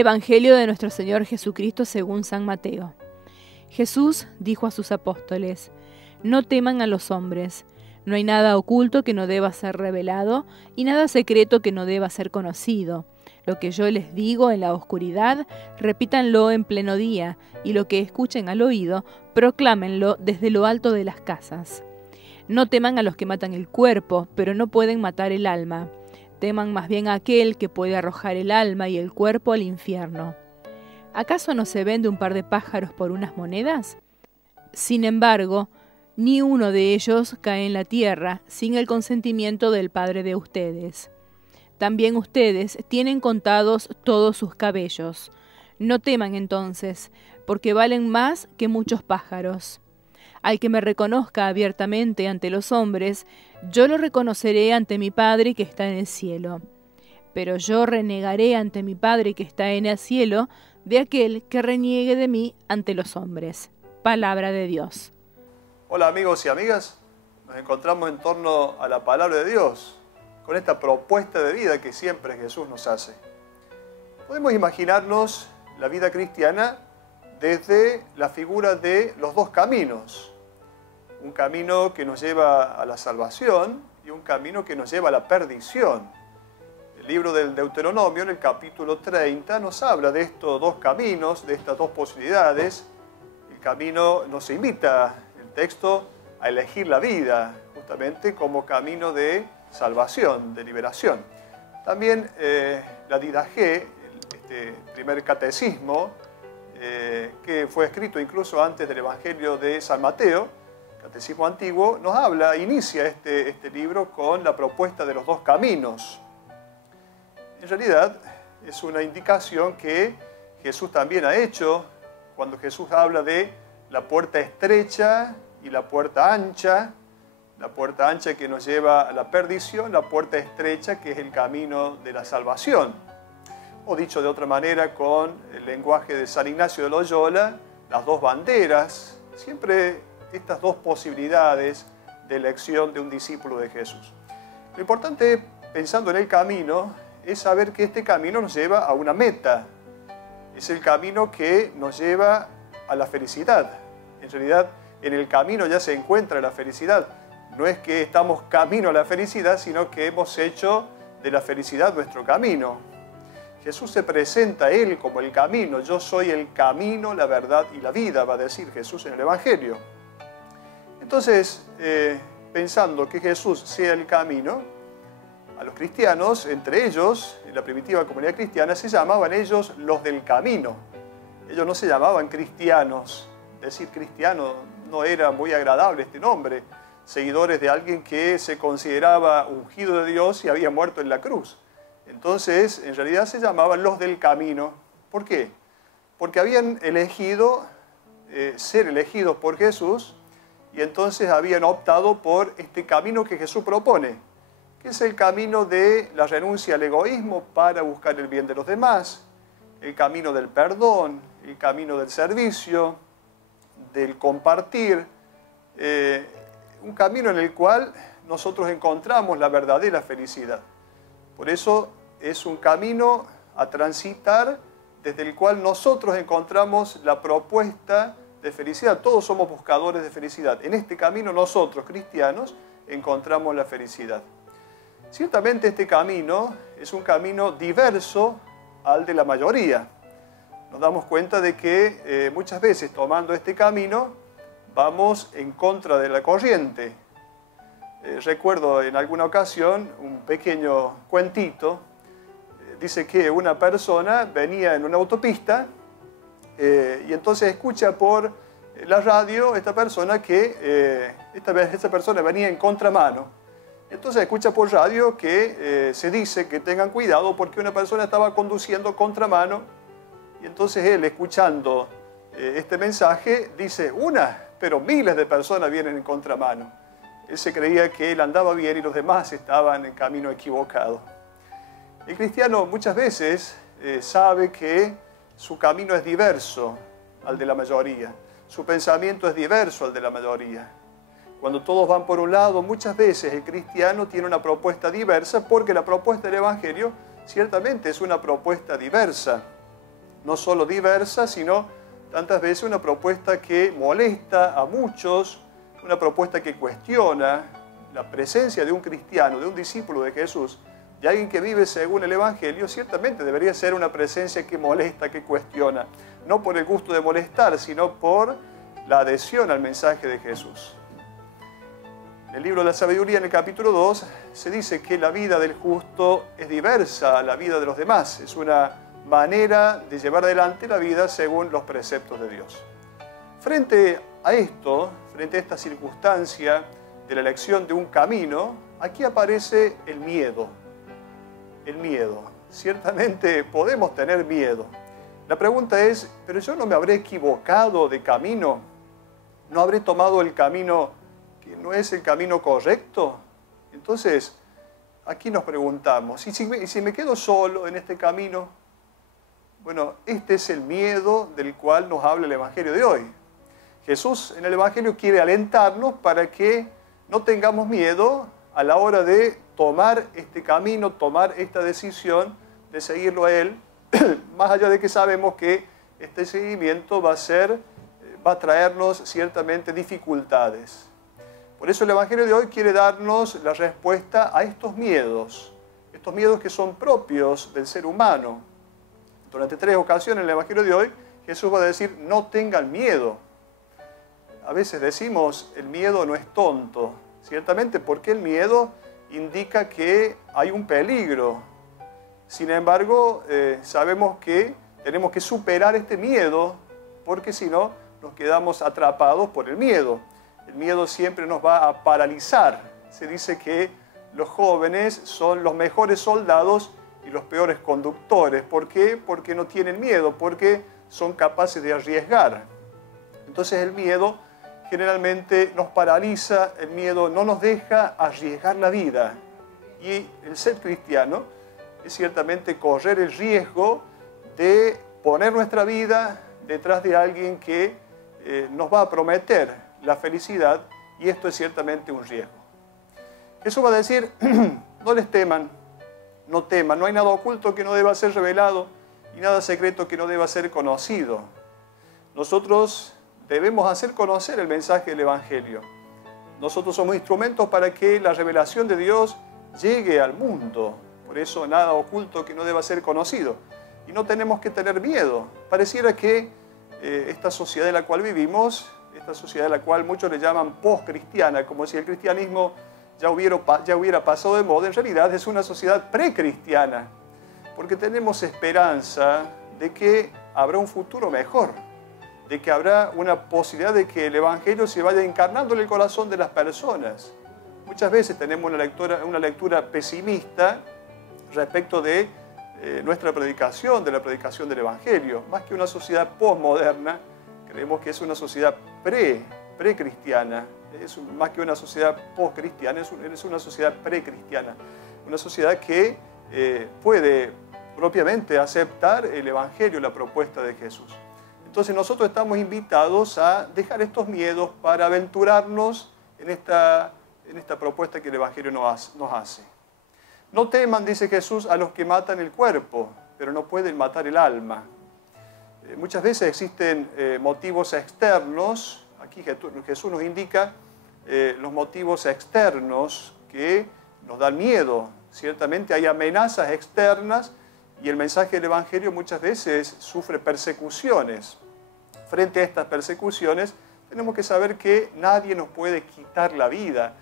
Evangelio de nuestro Señor Jesucristo según San Mateo. Jesús dijo a sus apóstoles: No teman a los hombres, no hay nada oculto que no deba ser revelado, y nada secreto que no deba ser conocido. Lo que yo les digo en la oscuridad, repítanlo en pleno día, y lo que escuchen al oído, proclámenlo desde lo alto de las casas. No teman a los que matan el cuerpo, pero no pueden matar el alma. Teman más bien a aquel que puede arrojar el alma y el cuerpo al infierno. ¿Acaso no se vende un par de pájaros por unas monedas? Sin embargo, ni uno de ellos cae en la tierra sin el consentimiento del Padre de ustedes. También ustedes tienen contados todos sus cabellos. No teman entonces, porque valen más que muchos pájaros. Al que me reconozca abiertamente ante los hombres, yo lo reconoceré ante mi Padre que está en el cielo. Pero yo renegaré ante mi Padre que está en el cielo de aquel que reniegue de mí ante los hombres. Palabra de Dios. Hola amigos y amigas, nos encontramos en torno a la palabra de Dios, con esta propuesta de vida que siempre Jesús nos hace. Podemos imaginarnos la vida cristiana desde la figura de los dos caminos. Un camino que nos lleva a la salvación y un camino que nos lleva a la perdición. El libro del Deuteronomio, en el capítulo 30, nos habla de estos dos caminos, de estas dos posibilidades. El camino nos invita, el texto, a elegir la vida, justamente como camino de salvación, de liberación. También la Didaché, este primer catecismo, que fue escrito incluso antes del Evangelio de San Mateo, Catecismo Antiguo, nos habla, inicia este libro con la propuesta de los dos caminos. En realidad es una indicación que Jesús también ha hecho cuando Jesús habla de la puerta estrecha y la puerta ancha que nos lleva a la perdición, la puerta estrecha que es el camino de la salvación. O dicho de otra manera, con el lenguaje de San Ignacio de Loyola, las dos banderas, siempre estas dos posibilidades de elección de un discípulo de Jesús. Lo importante, pensando en el camino, es saber que este camino nos lleva a una meta. Es el camino que nos lleva a la felicidad. En realidad, en el camino ya se encuentra la felicidad. No es que estamos camino a la felicidad, sino que hemos hecho de la felicidad nuestro camino. Jesús se presenta a Él como el camino. Yo soy el camino, la verdad y la vida, va a decir Jesús en el Evangelio. Entonces, pensando que Jesús sea el camino, a los cristianos, entre ellos, en la primitiva comunidad cristiana, se llamaban ellos los del camino. Ellos no se llamaban cristianos. Decir cristiano no era muy agradable este nombre. Seguidores de alguien que se consideraba ungido de Dios y había muerto en la cruz. Entonces, en realidad se llamaban los del camino. ¿Por qué? Porque habían elegido ser elegidos por Jesús y entonces habían optado por este camino que Jesús propone, que es el camino de la renuncia al egoísmo para buscar el bien de los demás, el camino del perdón, el camino del servicio, del compartir, un camino en el cual nosotros encontramos la verdadera felicidad. Por eso es un camino a transitar desde el cual nosotros encontramos la propuesta de felicidad. Todos somos buscadores de felicidad. En este camino nosotros, cristianos, encontramos la felicidad. Ciertamente este camino es un camino diverso al de la mayoría. Nos damos cuenta de que muchas veces tomando este camino vamos en contra de la corriente. Recuerdo en alguna ocasión un pequeño cuentito. Dice que una persona venía en una autopista y entonces escucha por la radio esta persona que esta persona venía en contramano. Entonces escucha por radio que se dice que tengan cuidado porque una persona estaba conduciendo contramano y entonces él, escuchando este mensaje, dice: pero miles de personas vienen en contramano. Él se creía que él andaba bien y los demás estaban en camino equivocado. El cristiano muchas veces sabe que su camino es diverso al de la mayoría. Su pensamiento es diverso al de la mayoría. Cuando todos van por un lado, muchas veces el cristiano tiene una propuesta diversa porque la propuesta del Evangelio ciertamente es una propuesta diversa. no solo diversa, sino tantas veces una propuesta que molesta a muchos, una propuesta que cuestiona la presencia de un cristiano, de un discípulo de Jesús, de alguien que vive según el Evangelio. Ciertamente debería ser una presencia que molesta, que cuestiona, no por el gusto de molestar, sino por la adhesión al mensaje de Jesús. En el libro de la sabiduría, en el capítulo 2, se dice que la vida del justo es diversa a la vida de los demás. Es una manera de llevar adelante la vida según los preceptos de Dios. Frente a esto, frente a esta circunstancia de la elección de un camino, aquí aparece el miedo. El miedo. Ciertamente podemos tener miedo. La pregunta es, ¿pero yo no me habré equivocado de camino? ¿No habré tomado el camino que no es el camino correcto? Entonces, aquí nos preguntamos, ¿y si me quedo solo en este camino? Bueno, este es el miedo del cual nos habla el Evangelio de hoy. Jesús en el Evangelio quiere alentarnos para que no tengamos miedo a la hora de tomar este camino, tomar esta decisión de seguirlo a Él, más allá de que sabemos que este seguimiento va a traernos ciertamente dificultades. Por eso el Evangelio de hoy quiere darnos la respuesta a estos miedos que son propios del ser humano. Durante 3 ocasiones en el Evangelio de hoy, Jesús va a decir, no tengan miedo. A veces decimos, el miedo no es tonto, ciertamente porque el miedo indica que hay un peligro. Sin embargo, sabemos que tenemos que superar este miedo, porque si no, nos quedamos atrapados por el miedo. El miedo siempre nos va a paralizar. Se dice que los jóvenes son los mejores soldados y los peores conductores. ¿Por qué? Porque no tienen miedo, porque son capaces de arriesgar. Entonces el miedo generalmente nos paraliza, el miedo no nos deja arriesgar la vida. Y el ser cristiano es ciertamente correr el riesgo de poner nuestra vida detrás de alguien que nos va a prometer la felicidad, y esto es ciertamente un riesgo. Jesús va a decir, no les teman, no teman, no hay nada oculto que no deba ser revelado y nada secreto que no deba ser conocido. Nosotros debemos hacer conocer el mensaje del Evangelio. Nosotros somos instrumentos para que la revelación de Dios llegue al mundo. Por eso nada oculto que no deba ser conocido. Y no tenemos que tener miedo. Pareciera que esta sociedad en la cual vivimos, esta sociedad en la cual muchos le llaman post-cristiana, como si el cristianismo ya hubiera pasado de moda, en realidad es una sociedad precristiana, porque tenemos esperanza de que habrá un futuro mejor, de que habrá una posibilidad de que el Evangelio se vaya encarnando en el corazón de las personas. Muchas veces tenemos una lectura pesimista respecto de nuestra predicación, de la predicación del Evangelio. Más que una sociedad postmoderna, creemos que es una sociedad precristiana. Es más que una sociedad postcristiana, es una sociedad precristiana. Una sociedad que puede propiamente aceptar el Evangelio, la propuesta de Jesús. Entonces nosotros estamos invitados a dejar estos miedos para aventurarnos en esta propuesta que el Evangelio nos hace. No teman, dice Jesús, a los que matan el cuerpo, pero no pueden matar el alma. Muchas veces existen motivos externos. Aquí Jesús nos indica los motivos externos que nos dan miedo. Ciertamente hay amenazas externas y el mensaje del Evangelio muchas veces sufre persecuciones. Frente a estas persecuciones tenemos que saber que nadie nos puede quitar la vida.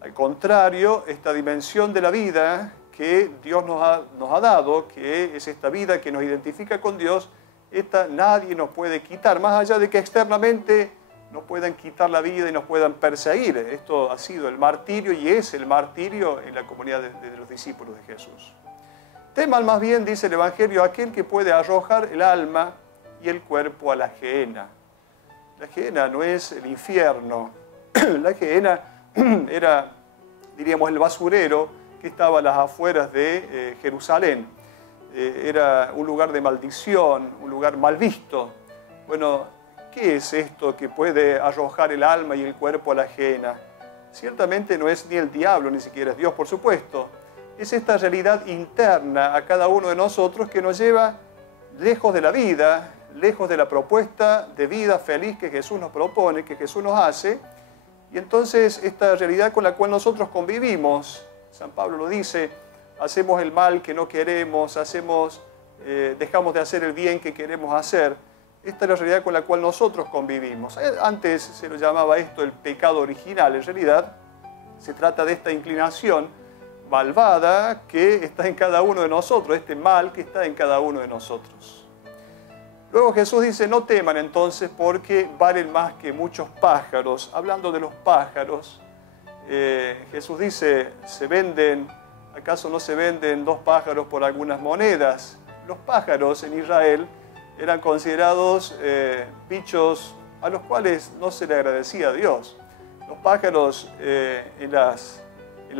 Al contrario, esta dimensión de la vida que Dios nos ha dado, que es esta vida que nos identifica con Dios, esta nadie nos puede quitar, más allá de que externamente nos puedan quitar la vida y nos puedan perseguir. Esto ha sido el martirio y es el martirio en la comunidad de los discípulos de Jesús. Teman más bien, dice el Evangelio, aquel que puede arrojar el alma y el cuerpo a la gehenna. La gehenna no es el infierno. La gehenna era, diríamos, el basurero que estaba a las afueras de Jerusalén. Era un lugar de maldición, un lugar mal visto. Bueno, ¿qué es esto que puede arrojar el alma y el cuerpo a la gehenna? Ciertamente no es ni el diablo, ni siquiera es Dios, por supuesto. Es esta realidad interna a cada uno de nosotros que nos lleva lejos de la vida, lejos de la propuesta de vida feliz que Jesús nos propone, que Jesús nos hace. Y entonces esta realidad con la cual nosotros convivimos, San Pablo lo dice, hacemos el mal que no queremos, dejamos de hacer el bien que queremos hacer. Esta es la realidad con la cual nosotros convivimos. Antes se lo llamaba esto el pecado original. En realidad se trata de esta inclinación malvada que está en cada uno de nosotros, este mal que está en cada uno de nosotros. Luego Jesús dice, no teman entonces porque valen más que muchos pájaros. Hablando de los pájaros, Jesús dice, ¿acaso no se venden 2 pájaros por algunas monedas? Los pájaros en Israel eran considerados bichos a los cuales no se le agradecía a Dios. Los pájaros en las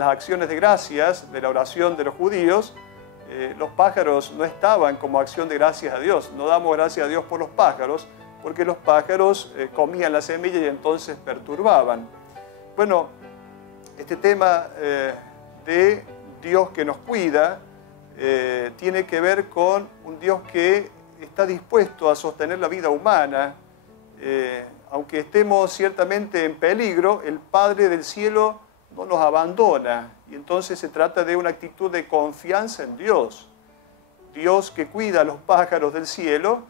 acciones de gracias de la oración de los judíos, los pájaros no estaban como acción de gracias a Dios. No damos gracias a Dios por los pájaros, porque los pájaros comían la semilla y entonces perturbaban. Bueno, este tema de Dios que nos cuida tiene que ver con un Dios que está dispuesto a sostener la vida humana. Aunque estemos ciertamente en peligro, el Padre del cielo no nos abandona. Y entonces se trata de una actitud de confianza en Dios. Dios que cuida a los pájaros del cielo,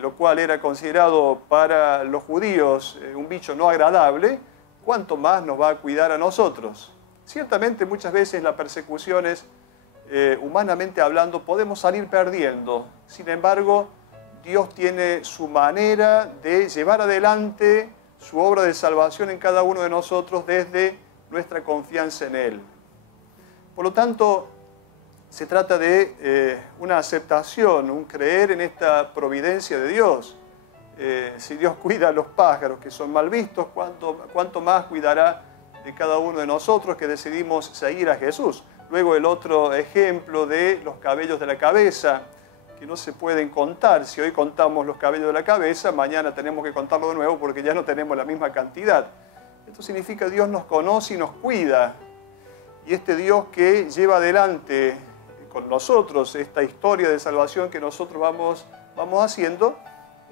lo cual era considerado para los judíos un bicho no agradable, ¿cuánto más nos va a cuidar a nosotros? Ciertamente muchas veces las persecuciones, humanamente hablando, podemos salir perdiendo. Sin embargo, Dios tiene su manera de llevar adelante su obra de salvación en cada uno de nosotros desde nuestra confianza en Él. Por lo tanto, se trata de una aceptación, un creer en esta providencia de Dios. Si Dios cuida a los pájaros que son mal vistos, ¿cuánto más cuidará de cada uno de nosotros que decidimos seguir a Jesús? Luego el otro ejemplo de los cabellos de la cabeza, que no se pueden contar. Si hoy contamos los cabellos de la cabeza, mañana tenemos que contarlo de nuevo porque ya no tenemos la misma cantidad. Esto significa que Dios nos conoce y nos cuida. Y este Dios que lleva adelante con nosotros esta historia de salvación que nosotros vamos haciendo,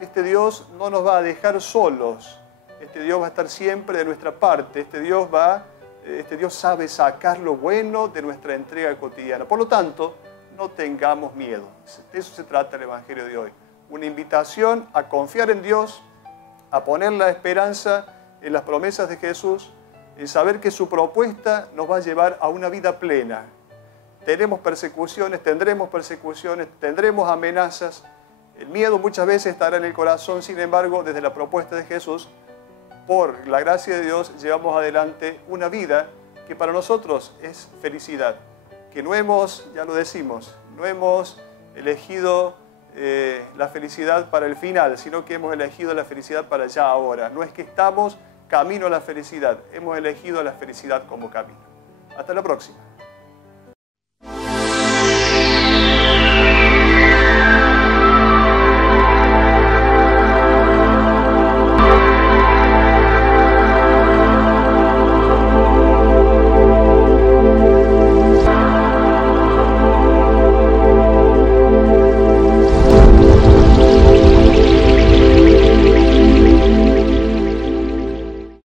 este Dios no nos va a dejar solos. Este Dios va a estar siempre de nuestra parte. Este Dios sabe sacar lo bueno de nuestra entrega cotidiana. Por lo tanto, no tengamos miedo. De eso se trata el Evangelio de hoy. Una invitación a confiar en Dios, a poner la esperanza en las promesas de Jesús, en saber que su propuesta nos va a llevar a una vida plena. Tendremos persecuciones, tendremos amenazas. El miedo muchas veces estará en el corazón, sin embargo, desde la propuesta de Jesús, por la gracia de Dios, llevamos adelante una vida que para nosotros es felicidad. Que no hemos, ya lo decimos, no hemos elegido la felicidad para el final, sino que hemos elegido la felicidad para ya ahora. No es que estamos camino a la felicidad, hemos elegido la felicidad como camino. Hasta la próxima.